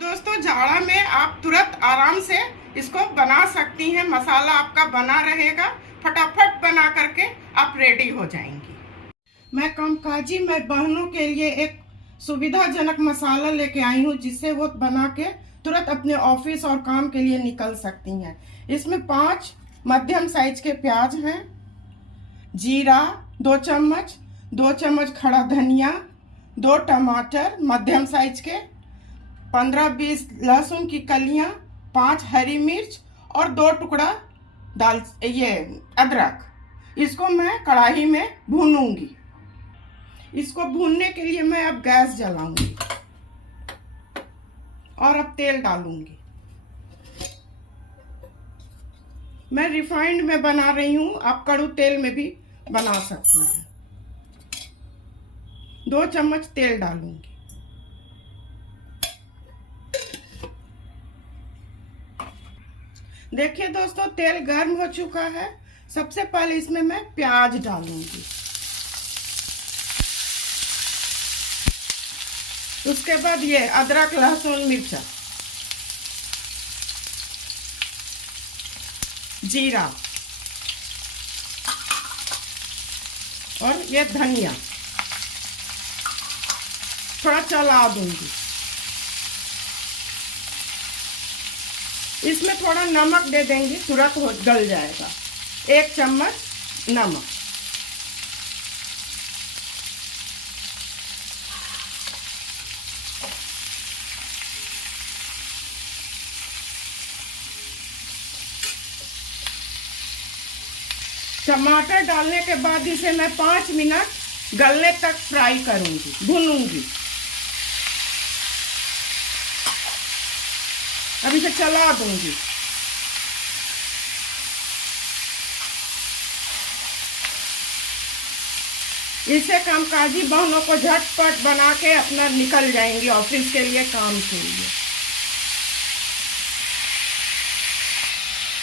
दोस्तों जाड़ा में आप तुरंत आराम से इसको बना सकती हैं। मसाला आपका बना रहेगा, फटाफट बना करके आप रेडी हो जाएंगी। मैं कामकाजी बहनों के लिए एक सुविधाजनक मसाला लेके आई हूँ, जिससे वो बना के तुरंत अपने ऑफिस और काम के लिए निकल सकती हैं। इसमें 5 मध्यम साइज के प्याज हैं, जीरा 2 चम्मच, 2 चम्मच खड़ा धनिया, 2 टमाटर मध्यम साइज के, 15-20 लहसुन की कलियां, 5 हरी मिर्च और 2 टुकड़ा अदरक। इसको मैं कढ़ाई में भूनूंगी। इसको भूनने के लिए मैं अब गैस जलाऊंगी और अब तेल डालूंगी। मैं रिफाइंड में बना रही हूं, आप कड़ू तेल में भी बना सकती हैं। 2 चम्मच तेल डालूंगी। देखिए दोस्तों, तेल गर्म हो चुका है। सबसे पहले इसमें मैं प्याज डालूंगी। उसके बाद ये अदरक लहसुन मिर्चा, जीरा और ये धनिया थोड़ा चला दूंगी। इसमें थोड़ा नमक दे देंगे, तुरंत गल जाएगा। 1 चम्मच नमक। टमाटर डालने के बाद इसे मैं 5 मिनट गलने तक फ्राई करूंगी, भूनूंगी। अब इसे चला दूंगी। इससे कामकाजी बहनों को झटपट बना के अपना निकल जाएंगी ऑफिस के लिए, काम के लिए।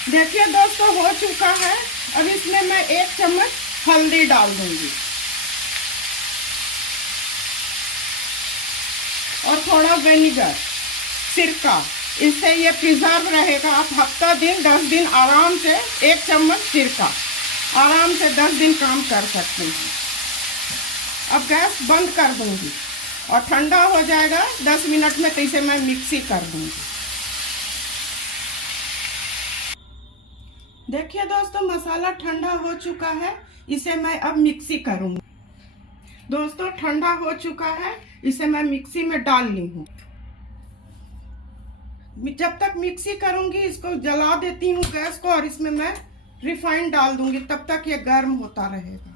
देखिए दोस्तों, हो चुका है। अब इसमें मैं 1 चम्मच हल्दी डाल दूंगी और थोड़ा विनेगर, सिरका। इससे ये प्रिजर्व रहेगा। आप हफ्ता दिन 10 दिन आराम से 1 चम्मच सिरका, आराम से 10 दिन काम कर सकते हैं। अब गैस बंद कर दूंगी और ठंडा हो जाएगा 10 मिनट में, तो इसे मैं मिक्सी कर दूंगी। देखिए दोस्तों, मसाला ठंडा हो चुका है। इसे मैं अब मिक्सी करूंगी। दोस्तों ठंडा हो चुका है, इसे मैं मिक्सी में डाल ली हूँ। जब तक मिक्सी करूंगी इसको जला देती हूँ गैस को, और इसमें मैं रिफाइंड डाल दूंगी। तब तक ये गर्म होता रहेगा।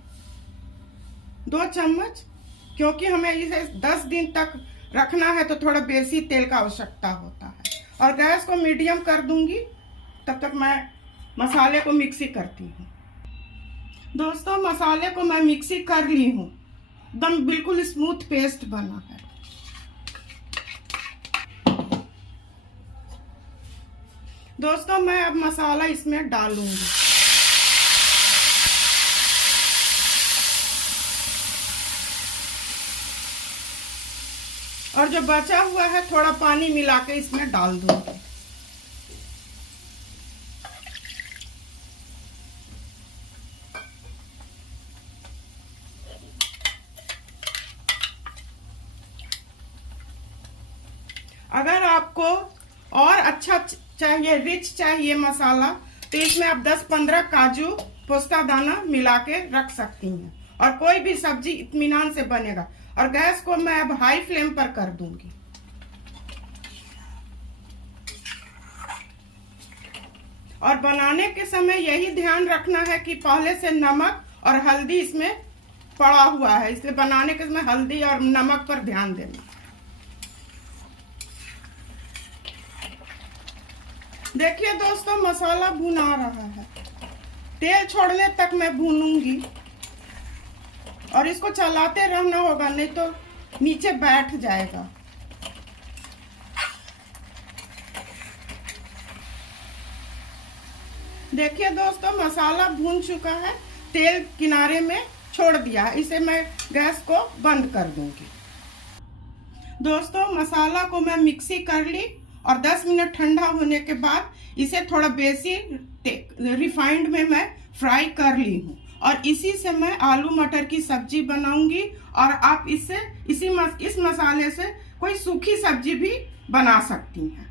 2 चम्मच, क्योंकि हमें इसे 10 दिन तक रखना है तो थोड़ा बेसी तेल का आवश्यकता होता है। और गैस को मीडियम कर दूंगी। तब तक मैं मसाले को मिक्सी करती हूँ। दोस्तों मसाले को मैं मिक्सी कर ली हूँ। एकदम बिल्कुल स्मूथ पेस्ट बना है। दोस्तों मैं अब मसाला इसमें डालूंगी। और जो बचा हुआ है थोड़ा पानी मिला के इसमें डाल दूंगी। अगर आपको और अच्छा चाहिए, रिच चाहिए मसाला, तो इसमें आप 10-15 काजू पोस्ता दाना मिला के रख सकती हैं। और कोई भी सब्जी इत्मीनान से बनेगा। और गैस को मैं अब हाई फ्लेम पर कर दूंगी। और बनाने के समय यही ध्यान रखना है कि पहले से नमक और हल्दी इसमें पड़ा हुआ है, इसलिए बनाने के समय हल्दी और नमक पर ध्यान देना। देखिए दोस्तों, मसाला भुना रहा है। तेल छोड़ने तक मैं भूनूंगी और इसको चलाते रहना होगा, नहीं तो नीचे बैठ जाएगा। देखिए दोस्तों, मसाला भून चुका है, तेल किनारे में छोड़ दिया है। इसे मैं गैस को बंद कर दूंगी। दोस्तों मसाला को मैं मिक्सी कर ली और 10 मिनट ठंडा होने के बाद इसे थोड़ा बेसी रिफाइंड में मैं फ्राई कर ली हूँ और इसी से मैं आलू मटर की सब्जी बनाऊंगी। और आप इससे इस मसाले से कोई सूखी सब्जी भी बना सकती हैं।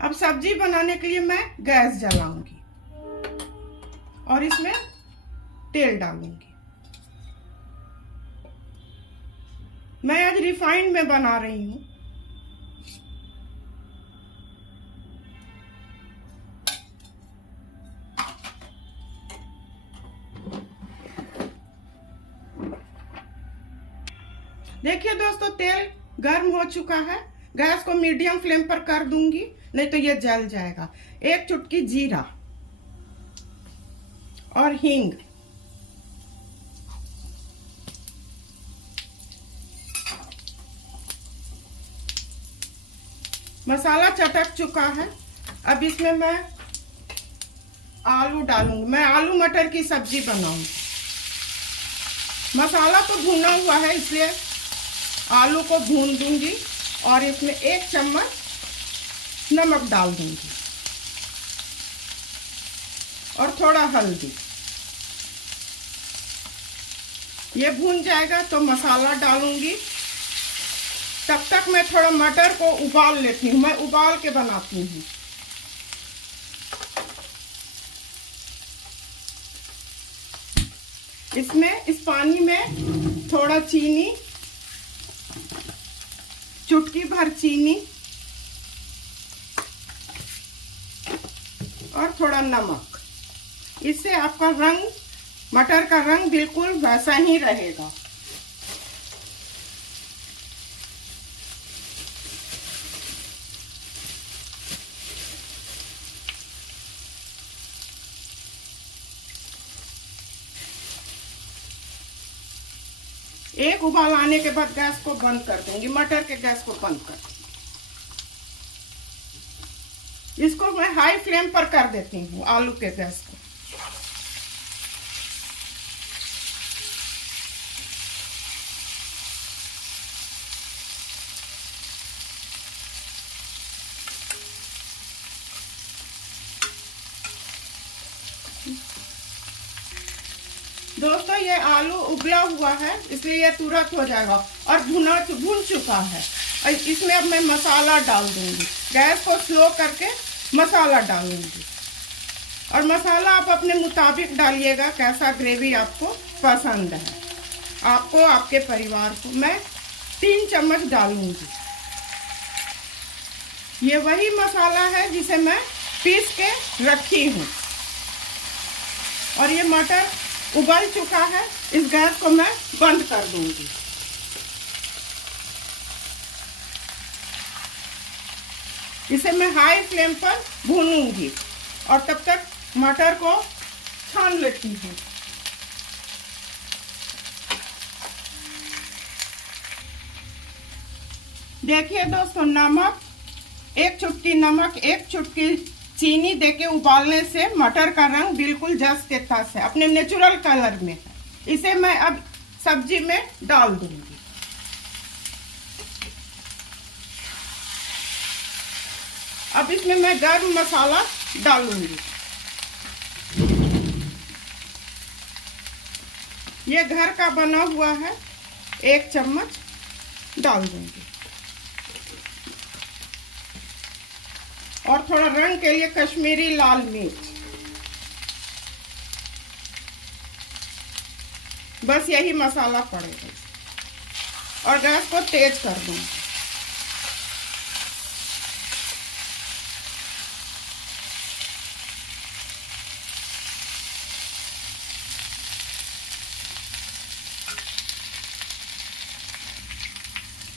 अब सब्जी बनाने के लिए मैं गैस जलाऊंगी और इसमें तेल डालूंगी। मैं आज रिफाइंड में बना रही हूँ। देखिए दोस्तों तेल गर्म हो चुका है। गैस को मीडियम फ्लेम पर कर दूंगी, नहीं तो ये जल जाएगा। एक चुटकी जीरा और हींग, मसाला चटक चुका है। अब इसमें मैं आलू डालूंगी। मैं आलू मटर की सब्जी बनाऊंगी। मसाला तो भुना हुआ है इसलिए आलू को भून दूंगी और इसमें 1 चम्मच नमक डाल दूंगी और थोड़ा हल्दी। ये भून जाएगा तो मसाला डालूंगी। तब तक मैं थोड़ा मटर को उबाल लेती हूँ। मैं उबाल के बनाती हूँ। इसमें इस पानी में थोड़ा चीनी, चुटकी भर चीनी और थोड़ा नमक। इससे आपका रंग, मटर का रंग बिल्कुल वैसा ही रहेगा। एक उबाल आने के बाद गैस को बंद कर देंगी। मटर के गैस को बंद कर देंगी। इसको मैं हाई फ्लेम पर कर देती हूँ, आलू के गैस को। दोस्तों ये आलू उबला हुआ है इसलिए ये तुरंत हो जाएगा और भुन चुका है। इसमें अब मैं मसाला डाल दूंगी। गैस को स्लो करके मसाला डालूंगी और मसाला आप अपने मुताबिक डालिएगा, कैसा ग्रेवी आपको पसंद है, आपको, आपके परिवार को। मैं 3 चम्मच डालूंगी। ये वही मसाला है जिसे मैं पीस के रखी हूँ और ये मटर उबल चुका है। इस गैस को मैं बंद कर दूंगी। इसे मैं हाई फ्लेम पर भूनूंगी और तब तक मटर को छान लेती हूँ। देखिए दोस्तों, नमक, 1 चुटकी नमक, 1 चुटकी चीनी देके उबालने से मटर का रंग बिल्कुल जस के तस है, अपने नेचुरल कलर में। इसे मैं अब सब्जी में डाल दूंगी। अब इसमें मैं गरम मसाला डालूंगी। ये घर का बना हुआ है, 1 चम्मच डाल दूंगी और थोड़ा रंग के लिए कश्मीरी लाल मिर्च। बस यही मसाला पड़ेगा और गैस को तेज कर दूंगी।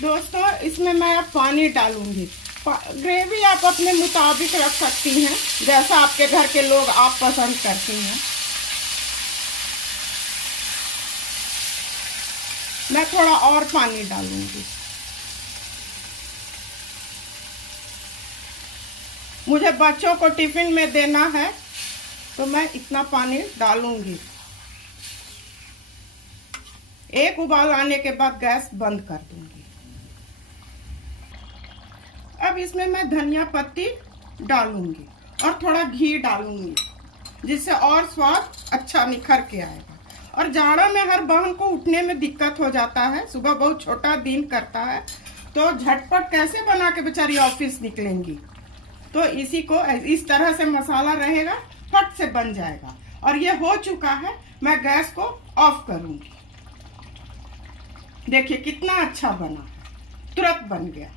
दोस्तों इसमें मैं अब पानी डालूंगी। ग्रेवी आप अपने मुताबिक रख सकती हैं, जैसा आपके घर के लोग आप पसंद करती हैं। मैं थोड़ा और पानी डालूंगी। मुझे बच्चों को टिफिन में देना है तो मैं इतना पानी डालूंगी। एक उबाल आने के बाद गैस बंद कर दूंगी। अब इसमें मैं धनिया पत्ती डालूंगी और थोड़ा घी डालूंगी, जिससे और स्वाद अच्छा निखर के आएगा। और जाड़ा में हर बहन को उठने में दिक्कत हो जाता है, सुबह बहुत छोटा दिन करता है, तो झटपट कैसे बना के बेचारी ऑफिस निकलेंगी। तो इसी को इस तरह से मसाला रहेगा, फट से बन जाएगा। और ये हो चुका है, मैं गैस को ऑफ करूंगी। देखिए कितना अच्छा बना, तुरंत बन गया।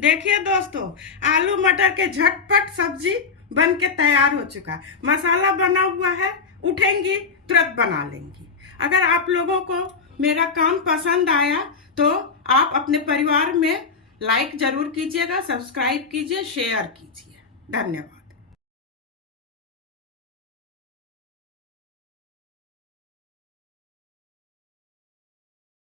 देखिए दोस्तों, आलू मटर के झटपट सब्जी बन के तैयार हो चुका। मसाला बना हुआ है, उठेंगी तुरंत बना लेंगी। अगर आप लोगों को मेरा काम पसंद आया तो आप अपने परिवार में लाइक जरूर कीजिएगा, सब्सक्राइब कीजिए, शेयर कीजिए। धन्यवाद।